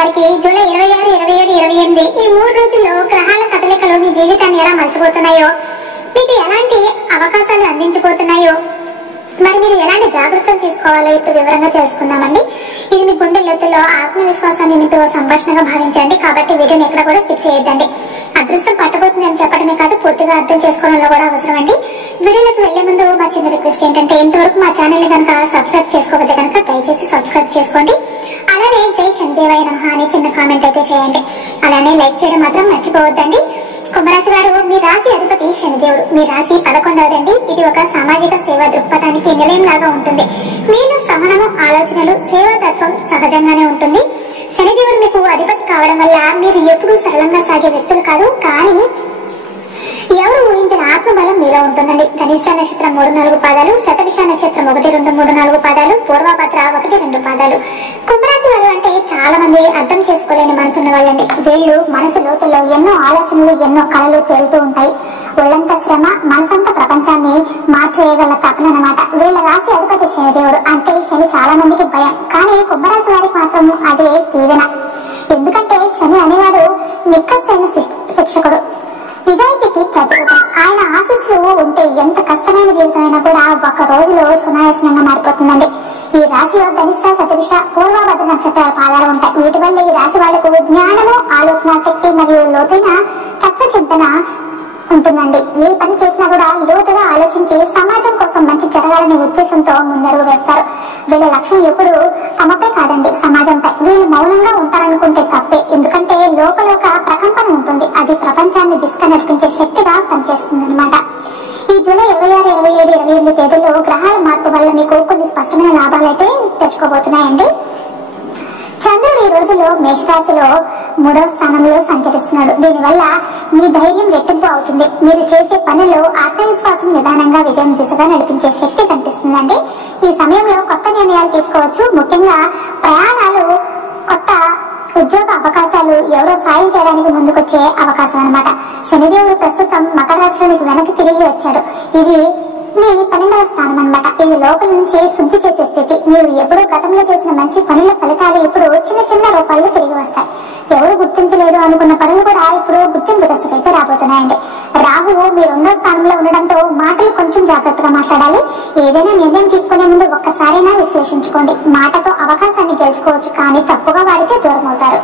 వారికి జూలై 26, 27, 28 ఈ 3 రోజుల్లో గ్రహాల కదలికలు మీ జీవితాన్ని ఎలా మలచబోతున్నాయో, మీకు ఎలాంటి అవకాశాలు అందించబోతున్నాయో, మరి మీరు ఎలాంటి జాగ్రత్తలు తీసుకోవాలో ఇప్పుడు వివరంగా తెలుసుకుందామండి. ఇది మీ గుండె లోతుల్లో ఆత్మవిశ్వాసాన్ని నింపే ఓ సంభాషణగా భావించండి. కాబట్టి వీడియోని ఎక్కడ కూడా స్కిప్ చేయొద్దండి. అదృష్టం పట్టబోతుంది అని చెప్పడమే కాదు, పూర్తిగా అర్థం చేసుకోవడంలో కూడా అవసరం అండి. వీడియోలోకి వెళ్లే ముందు మా చిన్న రిక్వెస్ట్ ఏంటంటే, ఇంతవరకు మా ఛానల్ ని కనుక సబ్స్క్రైబ్ చేసుకోకపోతే కనుక దయచేసి సబ్స్క్రైబ్ చేసుకోండి. అలానే జై శనిదేవాయ నమః అని చిన్న కామెంట్ అయితే చేయండి. అలానే లైక్ చేయడం మాత్రం మర్చిపోవద్దండి. కుంభరాశి వారు, మీ రాశి అధిపతి శనిదేవుడు. మీ రాశి 11వదండి. ఇది ఒక సామాజిక సేవా దృక్పథానికి నిలయం లాగా ఉంటుంది. మీలో సహనము, ఆలోచనలు, సేవాతత్వం సహజంగానే ఉంటుంది. శనిదేవుడు మీకు అధిపతి కావడం వల్ల మీరు ఎప్పుడూ సరళంగా సాగే వ్యక్తులు కాదు, కానీ ఎవరు ఊహించిన ఆత్మబలం మీలో ఉంటుందండి. ధనిష్ట నక్షత్రం 3-4 పాదాలు, శతభిష నక్షత్రం 1-2-3-4 పాదాలు, పూర్వభద్ర 1-2 పాదాలు. కుంభరాశి వారు అంటే చాలా మంది అర్థం చేసుకోలేని మనసున్న వాళ్ళండి. వీళ్ళు మనసు లోతుల్లో ఎన్నో ఆలోచనలు, ఎన్నో కళలు తేలుతూ ఉంటాయి. ఒళ్ళంత శ్రమ, మనసంతా ప్రపంచాన్ని మార్చేయగల తపనమాట. వీళ్ళ రాశి అధిపతి శనిదేవుడు. అంటే శని చాలా మందికి భయం, కానీ కుంభరాశి వారికి మాత్రం అదే దీవెన. ఎందుకంటే శని అనేవాడు నిక్కసైన శిక్షకుడు, నిజాయితీకి ప్రతిరూపం. ఆయన ఆశీస్సులు ఉంటే ఎంత కష్టమైన జీవితమైనా కూడా ఒక రోజులో సునాయాసనంగా మారిపోతుందండి. ఈ రాశిలో ధనిష్ట, శతభిష, పూర్వభద్ర నక్షత్రాల పాదాలు ఉంటాయి. వీటి వల్ల ఈ రాశి వాళ్లకు జ్ఞానము, ఆలోచన శక్తి మరియు లోతైన తత్వ చింతన ఉంటుందండి. ఏ పని చేసినా కూడా లోతుగా ఆలోచించి సమాజం కోసం మంచి జరగాలనే ఉద్దేశంతో ముందడుగు వేస్తారు. వీళ్ళ లక్ష్యం ఎప్పుడు తమపై కాదండి, సమాజంపై. వీళ్ళు మౌనంగా ఉంటారనుకుంటే తప్పే. ఎందుకంటే లోపల ఒక ప్రకంపన ఉంటుంది, అది ప్రపంచాన్ని దిశగా నడిపించే శక్తిగా పనిచేస్తుంది అనమాట. ఈ జూలై 26, 27, 28 తేదీల్లో గ్రహాల మార్పు వల్ల మీకు కొన్ని స్పష్టమైన లాభాలు అయితే తెచ్చుకోబోతున్నాయండి. చంద్రుడు ఈ రోజుల్లో మేషరాశిలో 3వ స్థానంలో సంచరిస్తున్నాడు. దీనివల్ల మీ ధైర్యం రెట్టింపు అవుతుంది. మీరు చేసే పనుల్లో ఆత్మవిశ్వాసం నిదానంగా విజయం దిశగా నడిపించే శక్తి కనిపిస్తుందండి. ఈ సమయంలో కొత్త నిర్ణయాలు తీసుకోవచ్చు. ముఖ్యంగా ప్రయాణాలు, కొత్త ఉద్యోగ అవకాశాలు, ఎవరో సాయం చేయడానికి ముందుకొచ్చే అవకాశం అనమాట. శనిదేవుడు ప్రస్తుతం మకర రాశిలోనికి వెనక్కి తిరిగి వచ్చాడు. ఇది మీ 12వ స్థానం అనమాట. ఇది లోపల నుంచి శుద్ధి చేసే స్థితి. మీరు ఎప్పుడో గతంలో చేసిన మంచి పనుల ఫలితాలు ఇప్పుడు చిన్న చిన్న రూపాల్లో తిరిగి వస్తాయి. ఎవరు గుర్తించలేదు అనుకున్న పనులు కూడా ఇప్పుడు గుర్తింపు దశకైతే రాబోతున్నాయండి. రాహువు మీ 2వ స్థానంలో ఉండడంతో మాటలు కొంచెం జాగ్రత్తగా మాట్లాడాలి. ఏదైనా నిర్ణయం తీసుకునే ముందు ఒక్కసారైనా విశ్లేషించుకోండి. మాటతో అవకాశాన్ని గెలుచుకోవచ్చు, కానీ తప్పుగా వాడితే దూరం అవుతారు.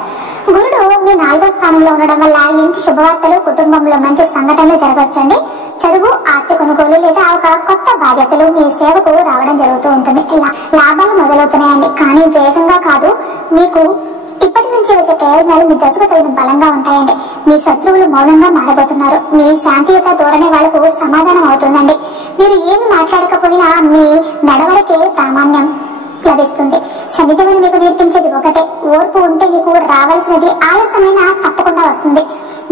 గురుడు మీ 4వ స్థానంలో ఉండడం వల్ల ఇంటి శుభవార్తలు, కుటుంబంలో మంచి సంఘటనలు జరగవచ్చండి. చదువు, ఆస్తి కొనుగోలు లేదా ఒక కొత్త బాధ్యతలు మీ సేవకు రావడం జరుగుతూ ఉంటుంది. లాభాలు మొదలవుతున్నాయండి, కానీ వేగంగా కాదు. మీకు ఇప్పటి నుంచి వచ్చే ప్రయోజనాలు మీ దశకు తగిన బలంగా ఉంటాయండి. మీ శత్రువులు మౌనంగా మారబోతున్నారు. మీ శాంతియుత ధోరణి వాళ్లకు సమాధానం అవుతుందండి. మీరు ఏమి మాట్లాడకపోయినా మీ నడవడికే ప్రామాణ్యం లభిస్తుంది. శనిదేవుడు మీకు నేర్పించేది ఒకటే, ఓర్పు ఉంటే మీకు రావాల్సినది ఆలస్యమైన తప్పకుండా వస్తుంది.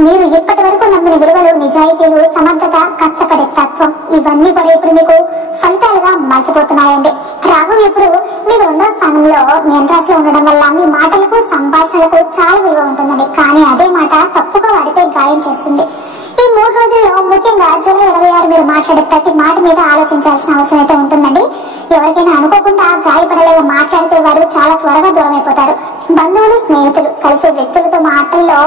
మీరు ఇప్పటి వరకు నమ్మిన విలువలు, నిజాయితీలు, సమర్థత, కష్టపడే తత్వం, ఇవన్నీ కూడా ఇప్పుడు మీకు ఫలితాలుగా మర్చిపోతున్నాయండి. రాహు ఇప్పుడు మీకు 2వ స్థానంలో మీన రాశిలో ఉండడం వల్ల మీ మాటలకు, సంభాషణలకు చాలా విలువ ఉంటుందండి. కానీ అదే మాట తప్పుగా వాడితే గాయం చేస్తుంది. ఈ 3 రోజుల్లో ముఖ్యంగా జూలై 26 మీరు మాట్లాడే ప్రతి మాట మీద ఆలోచించాల్సిన అవసరం అయితే ఉంటుందండి. ఎవరికైనా అనుకోకుండా గాయపడలేక మాట్లాడితే వారు చాలా త్వరగా దూరం అయిపోతారు. బంధువులు, స్నేహితులు, కలిసే వ్యక్తులతో మాటల్లో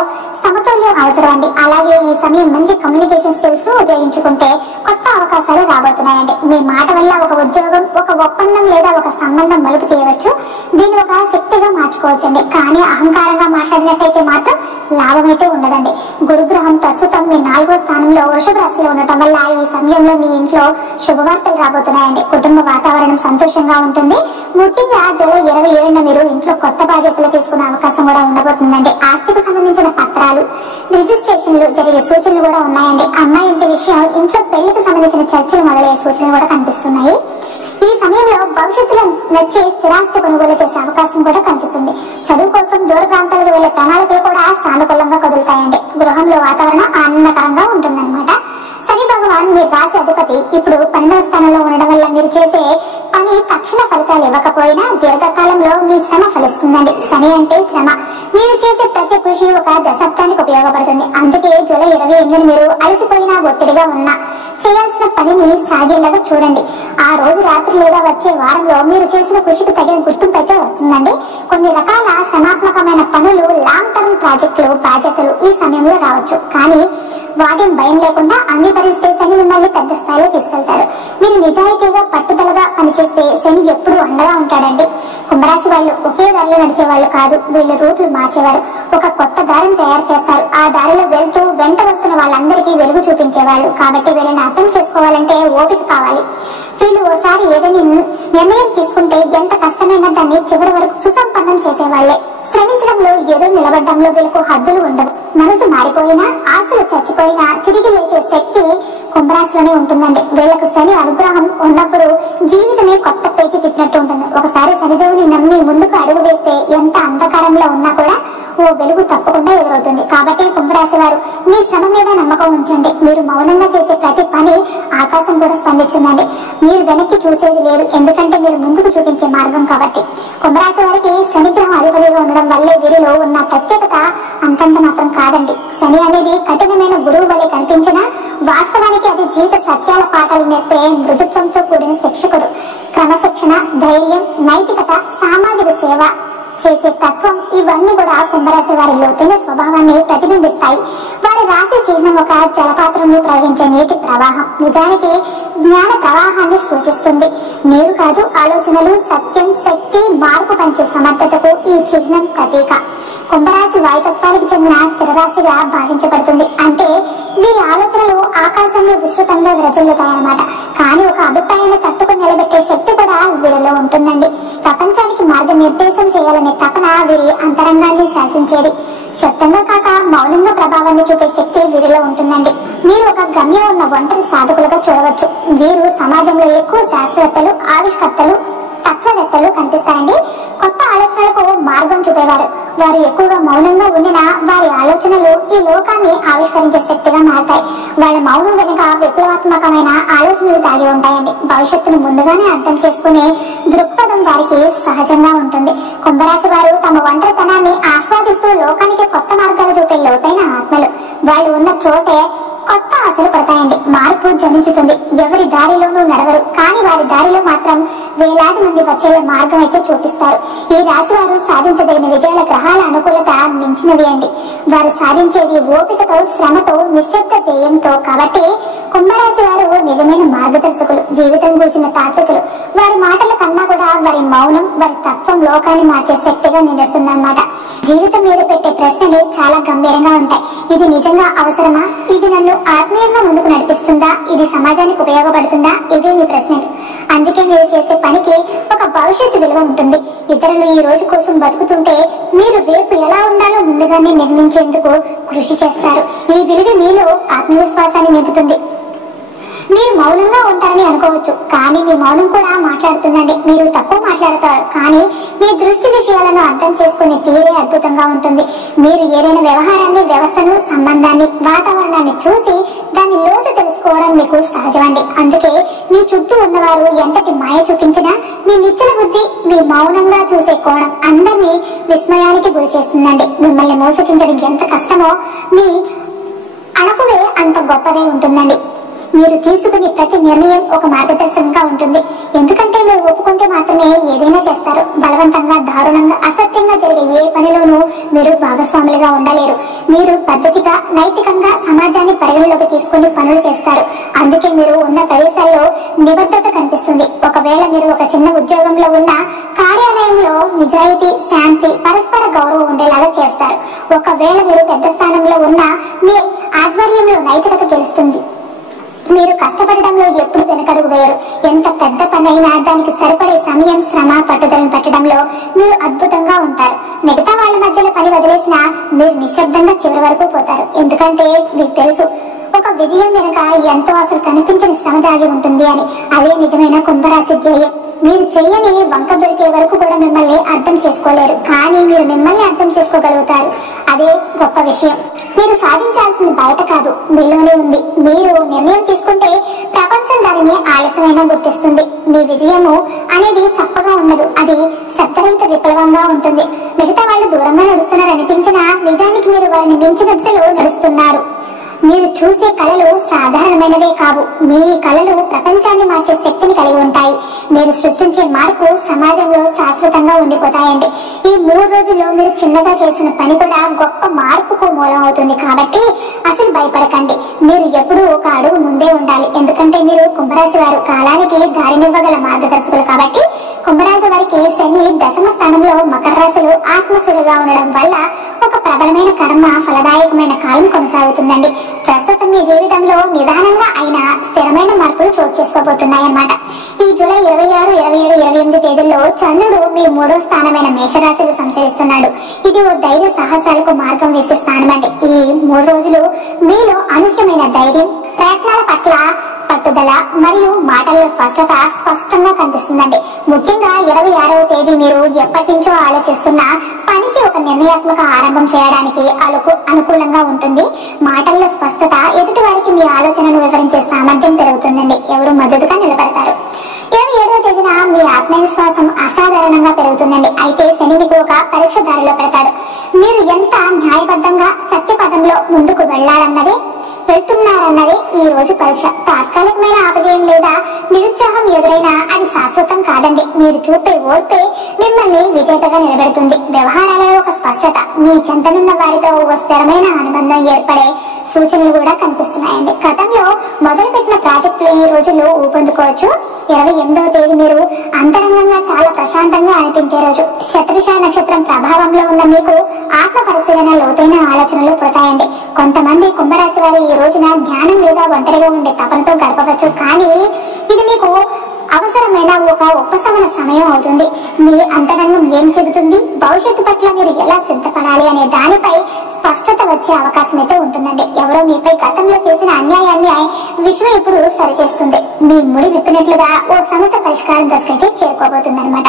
సమతుల్యం అవసరం అండి. అలాగే ఈ సమయం మంచి కమ్యూనికేషన్ స్కిల్స్ ను ఉపయోగించుకుంటే కొత్త అవకాశాలు రాబోతున్నాయండి. మీ మాట వల్ల ఒక ఉద్యోగం, ఒక ఒప్పందం లేదా ఒక సంబంధం మలుపు తీయవచ్చు. దీన్ని ఒక శక్తిగా మార్చుకోవచ్చండి. కానీ అహంకారంగా మాట్లాడినట్టయితే మాత్రం లాభం అయితే ఉండదండి. గురుగ్రహం ప్రస్తుతం మీ 4వ స్థానంలో వృషభ రాశిలో ఉండటం వల్ల ఈ సమయంలో మీ ఇంట్లో శుభవార్తలు రాబోతున్నాయండి. కుటుంబ వాతావరణం సంతోషంగా ఉంటుంది. ముఖ్యంగా జూలై 27న మీరు ఇంట్లో కొత్త బాధ్యతలు తీసుకునే అవకాశం కూడా ఉండబోతుందండి. ఆస్తికి సంబంధించిన పత్రాలు, రిజిస్ట్రేషన్లు జరిగే సూచనలు కూడా ఉన్నాయండి. అమ్మాయి ఇంటి విషయం, ఇంట్లో పెళ్లికి సంబంధించిన చర్చలు మొదలయ్యే సూచనలు కూడా కనిపిస్తున్నాయి. ఈ సమయంలో భవిష్యత్తులో నచ్చే స్థిరాస్తి కొనుగోలు చేసే అవకాశం కూడా కనిపిస్తుంది. చదువు కోసం దూర ప్రాంతాలకు వెళ్లే ప్రణాళికలు కూడా సానుకూలంగా కదులుతాయండి. గృహంలో వాతావరణం ఆనందకరంగా ఉంటుందన్నమాట. శని భగవాన్ మీ రాశి అధిపతి ఇప్పుడు 12వ స్థానంలో ఉండడం వల్ల మీరు చేసే పని తక్షణ ఫలితాలు ఇవ్వకపోయినా దీర్ఘకాలంలో మీ శ్రమ ఫలిస్తుందండి. శని అంటే శ్రమ. మీరు చేసే ప్రతి కృషి ఒక దశాబ్దానికి ఉపయోగపడుతుంది. అందుకే జూలై 28ని మీరు అలసిపోయినా ఒత్తిడిగా ఉన్నా చేయాల్సిన పనిని సాగేలాగా చూడండి. ఆ రోజు రాత్రి లేదా వచ్చే వారంలో మీరు చేసిన కృషికి తగిన గుర్తింపు అయితే వస్తుందండి. కొన్ని రకాల శ్రమాత్మకమైన పనులు, లాంగ్ టర్మ్ ప్రాజెక్టులు, బాధ్యతలు ఈ సమయంలో రావచ్చు. కానీ వాటిని భయం లేకుండా అంగీకరిస్తే శని మిమ్మల్ని పెద్ద స్థాయిలో తీసుకెళ్తాడు. మీరు నిజాయితీగా పట్టుదలగా పనిచేస్తే శని ఎప్పుడు అండగా ఉంటాడండి. కుంభరాశి వాళ్ళు ఒకే దారిలో నడిచే వాళ్ళు కాదు, వీళ్ళు రూట్లు మార్చేవారు. ఒక కొత్త దారిని తయారు చేస్తారు. ఆ దారిలో వెళ్తూ వెంట వస్తున్న వాళ్ళందరికీ వెలుగు చూపించేవాళ్ళు. కాబట్టి వీళ్ళని అర్థం చేసుకోవాలంటే ఓపిక కావాలి. వీళ్ళు ఓసారి ఏదైనా నిర్ణయం తీసుకుంటే ఎంత కష్టమైనా దాన్ని చివరి వరకు సుసంపన్నం చేసేవాళ్లే. శ్రమించడంలో ఎదురు నిలబడడంలో వీళ్ళకు హద్దులు ఉండవు. మనసు మారిపోయినా, ఆశలు చచ్చిపోయినా తిరిగి లేచే శక్తి కుంభరాశిలోనే ఉంటుందండి. వీళ్ళకు శని అనుగ్రహం ఉన్నప్పుడు జీవితమే కొత్త పేచి తిప్పినట్టు ఉంటుంది. ఒకసారి శనిదేవుని నమ్మి ముందుకు అడుగు వేస్తే ఎంత అంధకారంలో ఉన్నా కూడా ఓ వెలుగు తప్పకుండా ఎదురవుతుంది. కాబట్టి కుంభరాశి వారు మీ శ్రమ మీద నమ్మకం ఉంచండి. మీరు మౌనంగా చేసే ప్రతి పని ఆకాశం కూడా స్పందించిందండి. మీరు వెనక్కి చూసేది లేదు, ఎందుకంటే మీరు ముందుకు చూపించే మార్గం కాబట్టి. కుంభరాశి వారికి శనిగ్రహం అధిపతిగా ఉండడం వల్లే వీరిలో ఉన్న ప్రత్యేకత అంతంత మాత్రం కాదండి. శని అనేది కఠినమైన గురువు వలె కనిపించినా వాస్తవానికి అది జీవిత సత్యాల పాఠాలు నేర్పే మృదుత్వంతో కూడిన శిక్షకుడు. క్రమశిక్షణ, ధైర్యం, నైతికత, సామాజిక సేవ చేసే తత్వం ఇవన్నీ కూడా కుంభరాశి వారి లోతైన స్వభావాన్ని ప్రతిబింబిస్తాయి. వారి రాశి చిహ్నం ఒక జలపాత్రంలో ప్రవహించే నీటి ప్రవాహం. నిజానికి జ్ఞాన ప్రవాహాన్ని సూచిస్తుంది. నీరు కాదు, ఆలోచనలు, సత్యం, శక్తి, మార్పు పంచే సమర్థతకు ఈ చిహ్నం ప్రతీక. కుంభరాశి వాయుతత్వానికి చెందిన స్థిర రాశిగా భావించబడుతుంది. అంటే వీరి ఆలోచనలు ఆకాశంలో విస్తృతంగా విరజిల్లుతాయన్నమాట. కానీ ఒక అభిప్రాయాన్ని తట్టుకుని నిలబెట్టే శక్తి కూడా వీరిలో ఉంటుందండి. ప్రపంచానికి మార్గనిర్దేశం చేయాలనే తపన వీరి అంతరంగాన్ని శాసించేది. శబ్దంగా కాక మౌనంగా ప్రభావాన్ని చూపే శక్తి వీరిలో ఉంటుందండి. మీరు ఒక గమ్యం ఉన్న ఒంటరి సాధకులుగా చూడవచ్చు. వీరు సమాజంలో ఎక్కువ శాస్త్రవేత్తలు, ఆవిష్కర్తలు, తత్వవేత్తలు కనిపిస్తారండి. కొత్త ఆలోచనలకు మార్గం చూపేవారు. వారు ఎక్కువగా మౌనంగా ఉండినా వారి ఆలోచనలు ఈ లోకాన్ని ఆవిష్కరించే శక్తిగా మారతాయి. వాళ్ళ మౌనం వెనుక విప్లవాత్మకమైన ఆలోచనలు దాగి ఉంటాయండి. భవిష్యత్తును ముందుగానే అర్థం చేసుకునే దృక్పథం వారికి సహజంగా ఉంటుంది. కుంభరాశి వారు తమ ఒంటరితనాన్ని ఆస్వాదిస్తూ లోకానికి కొత్త మార్గాలు చూపే లోతైన ఆత్మలు. వాళ్ళు ఉన్న చోటే కొత్త ఆశలు పడతాయండి. మార్పు జనించుతుంది. ఎవరి దారిలోనూ నడవరు, కానీ వారి దారిలో మాత్రం వేలాది మంది వచ్చే మార్గం అయితే చూపిస్తారు. ఈ రాశి వారు సాధించదగిన విజయాల గ్రహాల అనుకూలత మించినవి అండి. వారు సాధించేది ఓపికతో, శ్రమతో, నిశ్శబ్ద ధ్యేయంతో. కాబట్టి కుంభరాశి వారు నిజమైన మార్గదర్శకులు, జీవితం గురించిన తాత్వికులు. వారి మాటల కన్నా కూడా వారి మౌనం, వారి తత్వం లోకాన్ని మార్చే శక్తిగా నిలుస్తుందన్నమాట. జీవితం మీద పెట్టే ప్రశ్నలు చాలా గంభీరంగా ఉంటాయి. ఇది నిజంగా అవసరమా? ఇది నన్ను ఆత్మీయంగా ముందుకు నడిపిస్తుందా? ఇది సమాజానికి ఉపయోగపడుతుందా? ఇవే మీ ప్రశ్నలు. అందుకే మీరు చేసే పనికి ఒక భవిష్యత్తు విలువ ఉంటుంది. ఇతరులు ఈ రోజు కోసం బతుకుతుంటే మీరు రేపు ఎలా ఉండాలో ముందుగానే నిర్మించేందుకు కృషి చేస్తారు. ఈ విలువ మీలో ఆత్మవిశ్వాసాన్ని నింపుతుంది. మీరు మౌనంగా ఉంటారని అనుకోవచ్చు, కానీ మీ మౌనం కూడా మాట్లాడుతుందండి. మీరు తక్కువ మాట్లాడతారు, కానీ మీ దృష్టి విషయాలను అర్థం చేసుకునే తీరే అద్భుతంగా ఉంటుంది. మీరు ఏదైనా వ్యవహారాన్ని, వ్యవస్థను, సంబంధాన్ని, వాతావరణాన్ని చూసి దాని లోతు తెలుసుకోవడం మీకు సహజమండి. అందుకే మీ చుట్టూ ఉన్నవారు ఎంతటి మాయ చూపించినా మీ నిశ్చల బుద్ధి, మీ మౌనంగా చూసే కోణం అందరినీ విస్మయానికి గురి చేస్తుందండి. మిమ్మల్ని మోసగించడం ఎంత కష్టమో మీ అణకువే అంత గొప్పదై ఉంటుందండి. మీరు తీసుకునే ప్రతి నిర్ణయం ఒక మార్గదర్శకంగా ఉంటుంది. ఎందుకంటే మీరు ఒప్పుకుంటే మాత్రమే ఏదైనా చేస్తారు. బలవంతంగా, దారుణంగా, అసత్యంగా జరిగే ఏ పనిలోనూ మీరు భాగస్వాములుగా ఉండలేరు. మీరు పద్ధతిగా, నైతికంగా సమాజాన్ని పరిగణలోకి తీసుకుని పనులు చేస్తారు. అందుకే మీరు ఉన్న ప్రదేశాల్లో నిబద్ధత కనిపిస్తుంది. ఒకవేళ మీరు ఒక చిన్న ఉద్యోగంలో ఉన్న కార్యాలయంలో నిజాయితీ, శాంతి, పరస్పర గౌరవం ఉండేలాగా చేస్తారు. ఒకవేళ మీరు పెద్ద స్థానంలో ఉన్న మీ ఆధ్వర్యంలో నైతికత గెలుస్తుంది. మీరు కష్టపడడంలో ఎప్పుడు వెనకడుగు వేయరు. ఎంత పెద్ద పనైనా దానికి సరిపడే సమయం, శ్రమ, పట్టుదలను పెట్టడంలో మీరు అద్భుతంగా ఉంటారు. మిగతా వాళ్ళ మధ్యలో పని వదిలేసినా మీరు నిశ్శబ్దంగా చివరి వరకు పోతారు. ఎందుకంటే మీకు తెలుసు ఒక విజయం వెనుక ఎంతో అసలు కనిపించని శ్రమ దాగి ఉంటుంది అని. అదే నిజమైన కుంభరాశి ధ్యేయం. మీరు చేయని వంక దొరికే వరకు కూడా మిమ్మల్ని అర్థం చేసుకోలేరు, కానీ మీరు మిమ్మల్ని అర్థం చేసుకోగలుగుతారు. అదే గొప్ప విషయం. మీరు సాధించాల్సింది బయట కాదు, మీలోనే ఉంది. మీరు నిర్ణయం తీసుకుంటే ప్రపంచం దానిని ఆలస్యమైనా గుర్తిస్తుంది. మీ విజయము అనేది చప్పగా ఉండదు, అది శబ్దరహిత విప్లవంగా ఉంటుంది. మిగతా వాళ్ళు దూరంగా నడుస్తున్నారు అనిపించినా నిజానికి మీరు వారిని మించిన దిశలో నడుస్తున్నారు. మీరు చూసే కళలు సాధారణమైనవే కావు. మీ కళలు ప్రపంచాన్ని మార్చే శక్తిని కలిగి ఉంటాయి. మీరు సృష్టించే మార్పు సమాజంలో శాశ్వతంగా ఉండిపోతాయండి. ఈ 3 రోజుల్లో మీరు చిన్నగా చేసిన పని కూడా గొప్ప మార్పుకు మూలం అవుతుంది. కాబట్టి అసలు భయపడకండి. మీరు ఎప్పుడూ ఒక అడుగు ముందే ఉండాలి. ఎందుకంటే మీరు కుంభరాశి వారు, కాలానికి దారినివ్వగల మార్గదర్శకులు. కాబట్టి కుంభరాశి వారికి శని దశమ స్థానంలో మకర రాశిలో ఆత్మసుడిగా ఉండడం వల్ల ఒక ప్రబలమైన కర్మ ఫలదాయకమైన కాలం కొనసాగుతుందండి. ప్రస్తుతం మీ జీవితంలో నిదానంగా అయినా స్థిరమైన మార్పులు చోటు చేసుకోబోతున్నాయన్నమాట. ఈ జూలై 26, 27, 28 తేదీల్లో చంద్రుడు మీ 3వ స్థానమైన మేషరాశిలో సంచరిస్తున్నాడు. ఇది ఓ ధైర్య సాహసాలకు మార్గం వేసే స్థానం అండి. ఈ 3 రోజులు మీలో అనూహ్యమైన ధైర్యం, ప్రయత్నాల పట్ల పట్టుదల మరియు మాటల్లో స్పష్టంగా కనిపిస్తుందండి. ముఖ్యంగా 26వ తేదీ మీరు ఎప్పటి నుంచో ఆలోచిస్తున్న పనికి ఒక నిర్ణయాత్మక ఆరంభం చేయడానికి అనుకూలంగా ఉంటుంది. మాటల్లో స్పష్టత, ఎదుటి వారికి మీ ఆలోచనను వివరించే సామర్థ్యం పెరుగుతుందండి. ఎవరు మద్దతుగా నిలబడతారు. 27వ తేదీన మీ ఆత్మవిశ్వాసం అసాధారణంగా పెరుగుతుందండి. అయితే శని మీకు ఒక పరీక్ష దారిలో పెడతాడు. మీరు ఎంత న్యాయబద్ధంగా సత్యపథంలో ముందుకు వెళ్తున్నారన్నదే ఈ రోజు పరీక్ష. తాత్కాలికమైన అపజయం లేదా నిరుత్సాహం ఎదురైనా అది శాశ్వతం కాదండి. మీరు చూపే ఓర్పే మిమ్మల్ని విజేతగా నిలబెడుతుంది. వ్యవహారాలలో ఒక స్పష్టత, మీ చెంతనున్న వారితో ఒక స్థిరమైన అనుబంధం ఏర్పడే సూచనలు కూడా కనిపిస్తున్నాయండి. గతంలో మొదలుపెట్టిన ప్రాజెక్టులు ఈ రోజుల్లో ఊపందుకోవచ్చు. 28వ తేదీ మీరు అంతరంగంగా చాలా ప్రశాంతంగా అనిపించే రోజు. శతభిష నక్షత్రం ప్రభావంలో ఉన్న మీకు ఆత్మ పరిశీలన, లోతైన ఆలోచనలు పుడతాయండి. కొంతమంది కుంభరాశి వారు ఈ రోజున ధ్యానం లేదా ఒంటరిగా ఉండే తపనతో గడపవచ్చు. కానీ ఇది మీకు అవసరమైన ఒక ఉపశమన సమయం అవుతుంది. మీ అంతరంగం ఏం చెబుతుంది, భవిష్యత్తు పట్ల మీరు ఎలా సిద్ధపడాలి అనే దానిపై స్పష్టత వచ్చే అవకాశం అయితే ఉంటుందండి. ఎవరో మీపై గతంలో చేసిన అన్యాయాన్ని విశ్వం ఇప్పుడు సరిచేస్తుంది. మీ ముడి విప్పినట్లుగా ఓ సమస్య పరిష్కారం దశకైతే చేరుకోబోతుంది అనమాట.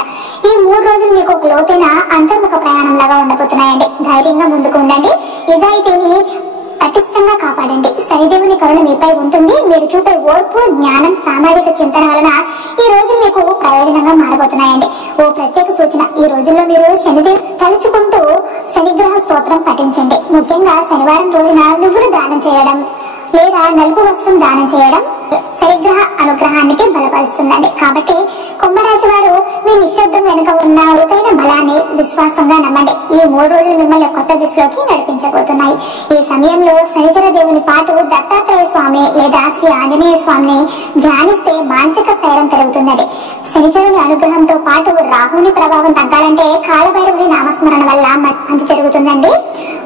ఈ 3 రోజులు మీకు ఒక లోతైన అంతర్ముఖ ప్రయాణం లాగా ఉండబోతున్నాయండి. ధైర్యంగా ముందుకు ఉండండి. నిజాయితీని పటిష్టంగా కాపాడండి. శనిదేవుని కరుణ మీపై ఉంటుంది. మీరు చూపే ఓర్పు, జ్ఞానం, సామాజిక చింతన వలన ఈ రోజులు మీకు ప్రయోజనంగా మారబోతున్నాయండి. ఓ ప్రత్యేక సూచన, ఈ రోజుల్లో మీరు శనిదేవు తలుచుకుంటూ శనిగ్రహ స్తోత్రం పఠించండి. ముఖ్యంగా శనివారం రోజున నువ్వులు దానం చేయడం లేదా నలుపు వస్త్రం దానం చేయడం శనిగ్రహ అనుగ్రహానికి బలపరుస్తుందండి. కాబట్టి కుంభరాశి వారు మీ నిశ్శబ్దం వెనుక ఉన్న లోతైన బలాన్ని విశ్వాసంగా నమ్మండి. ఈ 3 రోజులు మిమ్మల్ని కొత్త దిశలోకి నడిపించబోతున్నాయి. ఈ సమయంలో శనిచర దేవుని పాటు దత్తాత్రేయ స్వామి లేదా శ్రీ ఆంజనేయ స్వామిని ధ్యానిస్తే మానసిక స్థైర్యం పెరుగుతుందండి. శనిచరుని అనుగ్రహంతో పాటు రాహుని ప్రభావం తగ్గాలంటే కాలభైరవుని నామస్మరణ వల్ల మంచి జరుగుతుందండి.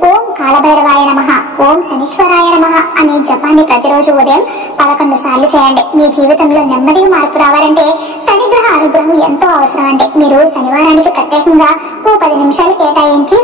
ఓం కాలభైరవాయ నమః, ఓం శనీశ్వరాయ నమః అనే జపాన్ని ప్రతిరోజు ఉదయం 11 సార్లు చేయండి. మీ జీవితంలో నెమ్మదిగా మార్పు రావాలంటే శనిగ్రహ అనుగ్రహం ఎంతో అవసరం అండి. మీరు శనివారానికి ప్రత్యేకంగా ఓ 10 నిమిషాలు కేటాయించి